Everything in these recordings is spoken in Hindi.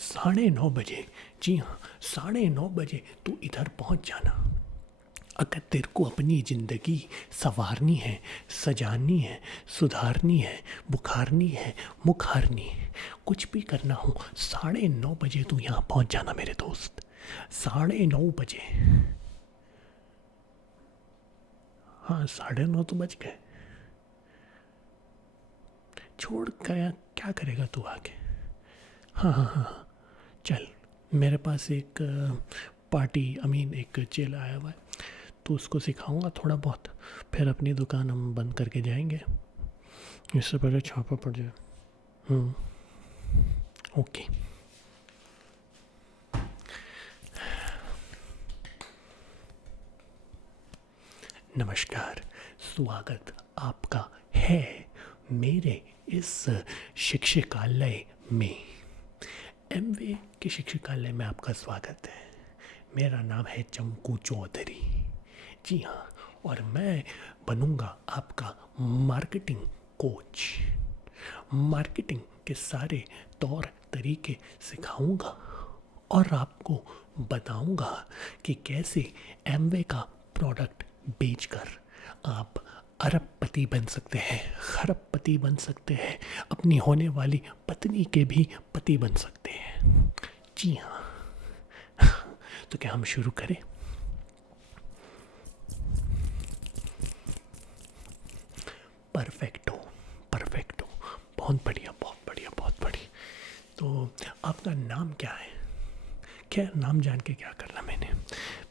9:30 बजे, जी हाँ 9:30 बजे तू इधर पहुंच जाना। अगर तेरे को अपनी ज़िंदगी संवारनी है, सजानी है, सुधारनी है, बुखारनी है, मुखारनी है, कुछ भी करना हो, 9:30 बजे तू यहाँ पहुंच जाना मेरे दोस्त। 9:30 बजे। हाँ 9:30 तो बज गए। छोड़ क्या क्या करेगा तू आके। हाँ हाँ हाँ हाँ, चल मेरे पास एक पार्टी अमीन एक चेला आया हुआ है, तो उसको सिखाऊंगा थोड़ा बहुत, फिर अपनी दुकान हम बंद करके जाएंगे, इससे पहले छापा पड़ जाए। ओके। नमस्कार, स्वागत आपका है मेरे इस शिक्षकालय में। एमवे के शिक्षकालय में आपका स्वागत है। मेरा नाम है चंकू चौधरी, जी हाँ, और मैं बनूंगा आपका मार्केटिंग कोच। मार्केटिंग के सारे तौर तरीके सिखाऊंगा और आपको बताऊंगा कि कैसे एमवे का प्रोडक्ट बेचकर आप अरबपति बन सकते हैं, खरबपति बन सकते हैं, अपनी होने वाली पत्नी के भी पति बन सकते हैं। जी हाँ, तो क्या हम शुरू करें? परफेक्टो, परफेक्टो, बहुत बढ़िया, बहुत बढ़िया, बहुत बढ़िया। तो आपका नाम क्या है? क्या नाम जान के क्या करना मैंने?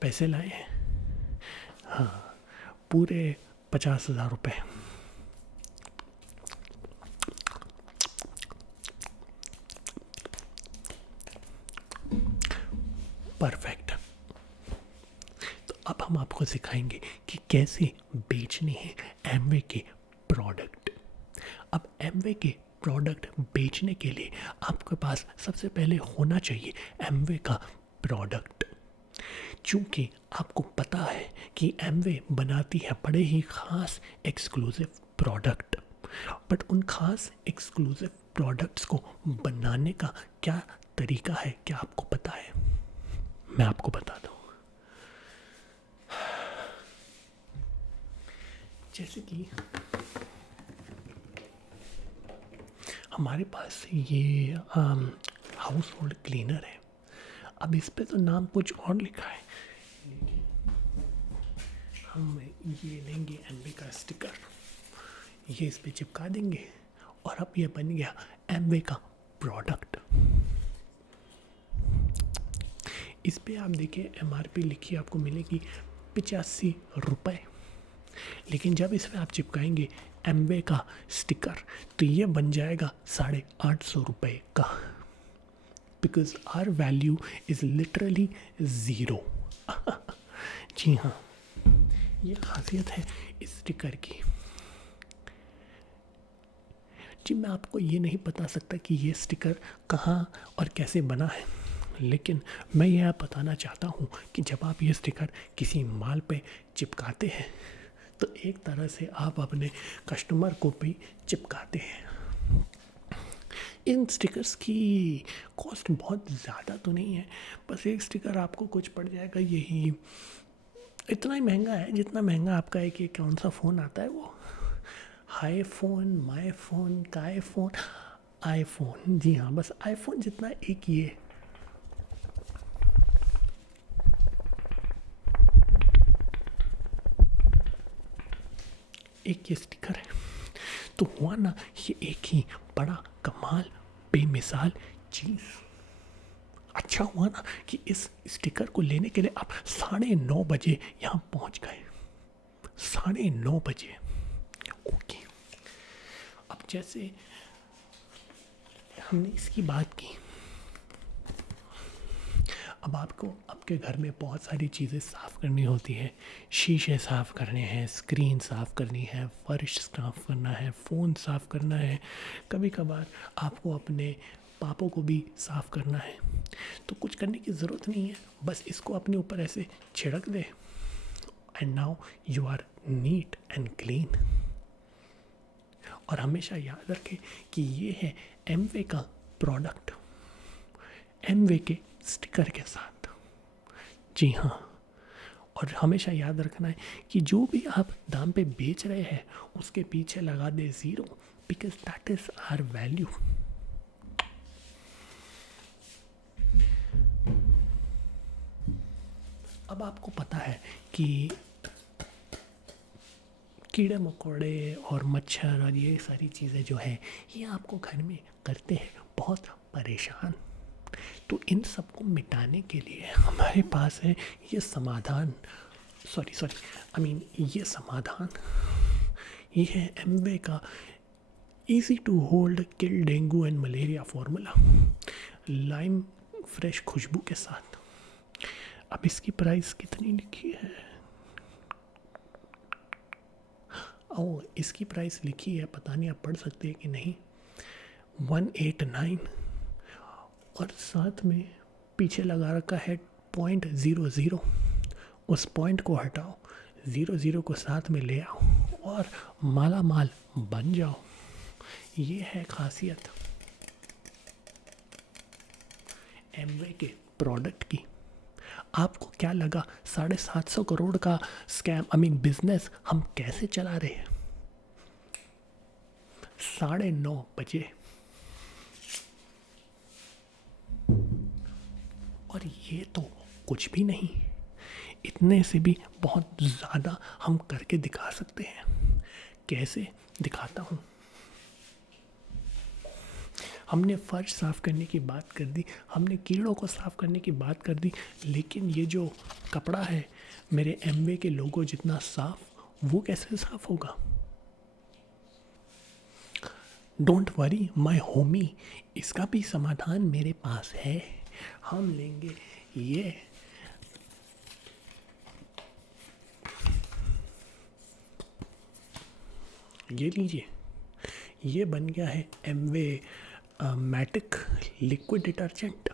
पैसे लाए हैं? हाँ, पूरे 50,000 रुपये। परफेक्ट। तो अब हम आपको सिखाएंगे कि कैसे बेचने हैं एमवे के प्रोडक्ट। अब एमवे के प्रोडक्ट बेचने के लिए आपके पास सबसे पहले होना चाहिए एमवे का प्रोडक्ट। चूँकि आपको पता है कि एमवे बनाती है बड़े ही ख़ास एक्सक्लूसिव प्रोडक्ट, बट उन ख़ास एक्सक्लूसिव प्रोडक्ट्स को बनाने का क्या तरीका है, क्या आपको पता है? मैं आपको बता दूँ। जैसे कि हमारे पास ये हाउस होल्ड क्लीनर है। अब इस पे तो नाम कुछ और लिखा है, हम ये लेंगे एमवे का स्टिकर, ये इस पे चिपका देंगे और अब ये बन गया एमवे का प्रोडक्ट। इस पे आप देखिए एमआरपी लिखी आपको मिलेगी 85 रुपये, लेकिन जब इस पर आप चिपकाएंगे एमवे का स्टिकर तो ये बन जाएगा 850 रुपये का, because R value is literally zero. जी हाँ, ये खासियत है इस स्टिकर की। जी मैं आपको ये नहीं बता सकता कि ये स्टिकर कहाँ और कैसे बना है, लेकिन मैं यह बताना चाहता हूँ कि जब आप ये स्टिकर किसी माल पे चिपकाते हैं तो एक तरह से आप अपने कस्टमर को भी चिपकाते हैं। इन स्टिकर्स की कॉस्ट बहुत ज़्यादा तो नहीं है, बस एक स्टिकर आपको कुछ पड़ जाएगा यही, इतना ही महंगा है जितना महंगा आपका एक ये कौन सा फ़ोन आता है वो, हाई फ़ोन, माई फ़ोन, काय फ़ोन, आईफोन। जी हाँ, बस आईफोन जितना एक ये। एक ये स्टिकर है। तो हुआ ना ये एक ही बड़ा कमाल बेमिसाल चीज़। अच्छा हुआ ना कि इस स्टिकर को लेने के लिए आप 9:30 बजे यहाँ पहुँच गए। 9:30 बजे। ओके, अब जैसे हमने इसकी बात की, अब आपको आपके घर में बहुत सारी चीज़ें साफ़ करनी होती है। शीशे साफ़ करने हैं, स्क्रीन साफ़ करनी है, फर्श साफ़ करना है, फ़ोन साफ़ करना है, कभी कभार आपको अपने पापों को भी साफ़ करना है। तो कुछ करने की ज़रूरत नहीं है, बस इसको अपने ऊपर ऐसे छिड़क दे and now you are neat and clean. और हमेशा याद रखें कि ये है एमवे का प्रोडक्ट। एमवे के स्टिकर के साथ। जी हाँ, और हमेशा याद रखना है कि जो भी आप दाम पे बेच रहे हैं उसके पीछे लगा दे 0, because that is our value. अब आपको पता है कि कीड़े मकोड़े और मच्छर और ये सारी चीज़ें जो है ये आपको घर में करते हैं बहुत परेशान। तो इन सबको मिटाने के लिए हमारे पास है ये समाधान, ये समाधान, ये है एमवे का easy to hold kill dengue and malaria formula, lime fresh खुशबू के साथ। अब इसकी प्राइस कितनी लिखी है? इसकी प्राइस लिखी है, पता नहीं आप पढ़ सकते हैं कि नहीं, 189, और साथ में पीछे लगा रखा है 0.00। उस पॉइंट को हटाओ, 00 को साथ में ले आओ और माला माल बन जाओ। ये है खासियत एमवे के प्रोडक्ट की। आपको क्या लगा 750 करोड़ का स्कैम बिजनेस हम कैसे चला रहे हैं? 9:30 बजे, और ये तो कुछ भी नहीं, इतने से भी बहुत ज़्यादा हम करके दिखा सकते हैं। कैसे दिखाता हूँ। हमने फर्श साफ़ करने की बात कर दी, हमने कीड़ों को साफ़ करने की बात कर दी, लेकिन ये जो कपड़ा है मेरे एमवे के लोगो जितना साफ़, वो कैसे साफ़ होगा? डोंट वरी माय होमी, इसका भी समाधान मेरे पास है। हम लेंगे ये लीजिए, ये बन गया है एमवे मैटिक लिक्विड डिटर्जेंट।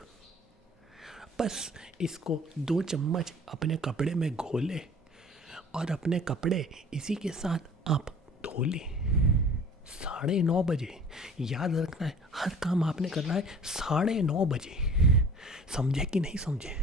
बस इसको 2 चम्मच अपने कपड़े में घोले और अपने कपड़े इसी के साथ आप धो लें। 9:30 बजे, याद रखना है, हर काम आपने करना है 9:30 बजे। समझे कि नहीं समझे?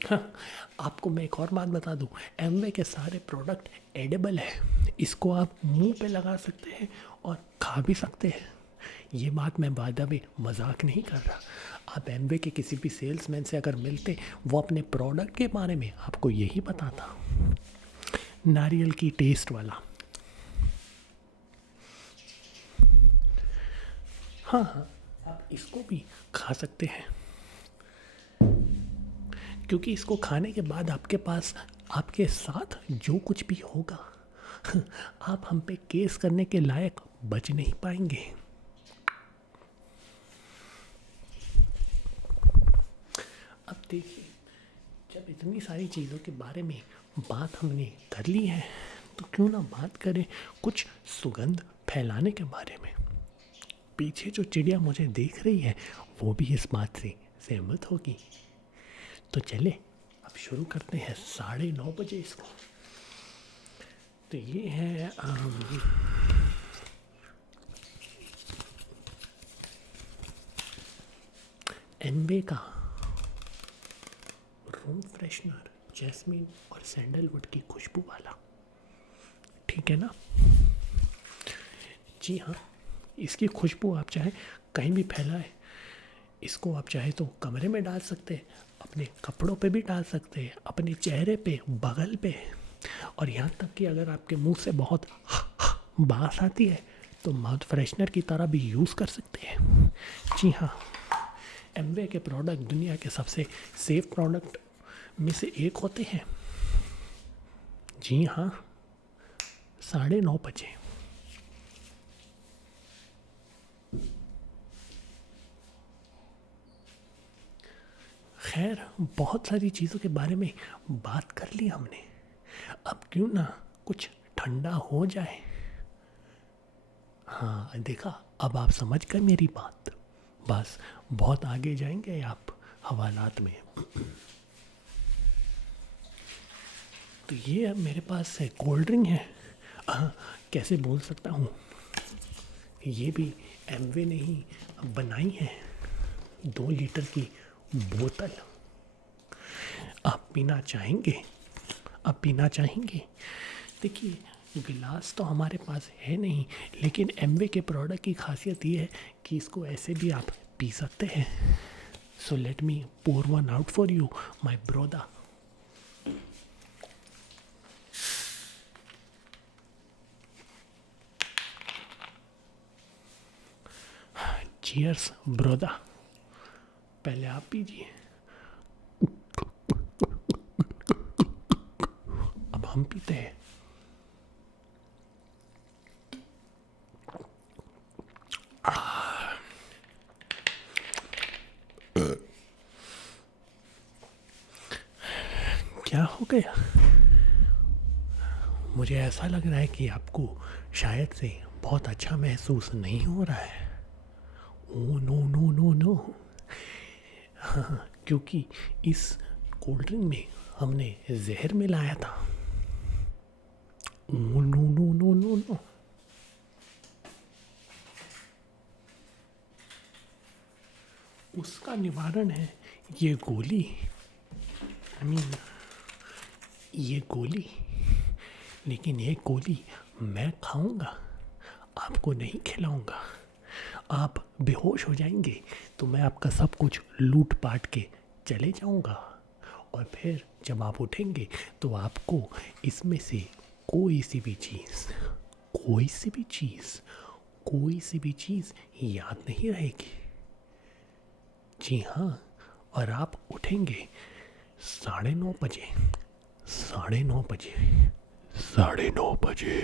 हाँ, आपको मैं एक और बात बता दूं, एमवे के सारे प्रोडक्ट एडिबल है। इसको आप मुंह पे लगा सकते हैं और खा भी सकते हैं। ये बात मैं बादा में मजाक नहीं कर रहा। आप एमवे के किसी भी सेल्समैन से अगर मिलते, वो अपने प्रोडक्ट के बारे में आपको यही बताता, नारियल की टेस्ट वाला। हाँ, आप इसको भी खा सकते हैं, क्योंकि इसको खाने के बाद आपके पास आपके साथ जो कुछ भी होगा आप हम पे केस करने के लायक बच नहीं पाएंगे। अब देखिए, जब इतनी सारी चीज़ों के बारे में बात हमने कर ली है, तो क्यों ना बात करें कुछ सुगंध फैलाने के बारे में। पीछे जो चिड़िया मुझे देख रही है वो भी इस बात से सहमत होगी। तो चले अब शुरू करते हैं 9:30 बजे इसको। तो ये है एमवे का रूम फ्रेशनर, जैस्मीन और सैंडलवुड की खुशबू वाला, ठीक है ना? जी हाँ, इसकी खुशबू आप चाहे कहीं भी फैलाएं। इसको आप चाहे तो कमरे में डाल सकते हैं, अपने कपड़ों पे भी डाल सकते हैं, अपने चेहरे पे, बगल पे, और यहाँ तक कि अगर आपके मुंह से बहुत बास आती है तो माउथ फ्रेशनर की तरह भी यूज़ कर सकते हैं। जी हाँ, एमवे के प्रोडक्ट दुनिया के सबसे सेफ प्रोडक्ट में से एक होते हैं। जी हाँ, 9:30 बजे। खैर, बहुत सारी चीज़ों के बारे में बात कर ली हमने, अब क्यों ना कुछ ठंडा हो जाए। हाँ देखा, अब आप समझ गए मेरी बात। बस बहुत आगे जाएंगे आप हवालात में। तो ये अब मेरे पास है कोल्ड ड्रिंक है। कैसे बोल सकता हूँ, ये भी एमवे ने ही बनाई है, 2 लीटर की बोतल। आप पीना चाहेंगे? आप पीना चाहेंगे? देखिए, गिलास तो हमारे पास है नहीं, लेकिन एमवे के प्रोडक्ट की खासियत ये है कि इसको ऐसे भी आप पी सकते हैं। So let me pour one out for you my brotha. Cheers brotha. पहले आप पीजिए, अब हम पीते हैं। क्या हो गया? मुझे ऐसा लग रहा है कि आपको शायद से बहुत अच्छा महसूस नहीं हो रहा है। Oh no no no no. हाँ, क्योंकि इस कोल्ड ड्रिंक में हमने जहर मिलाया था। Oh no no no no no. उसका निवारण है ये गोली। ये गोली, लेकिन ये गोली मैं खाऊंगा, आपको नहीं खिलाऊंगा। आप बेहोश हो जाएंगे तो मैं आपका सब कुछ लूट पाट के चले जाऊंगा, और फिर जब आप उठेंगे तो आपको इसमें से कोई सी भी चीज़ याद नहीं रहेगी। जी हाँ, और आप उठेंगे 9:30 बजे, 9:30 बजे, 9:30 बजे।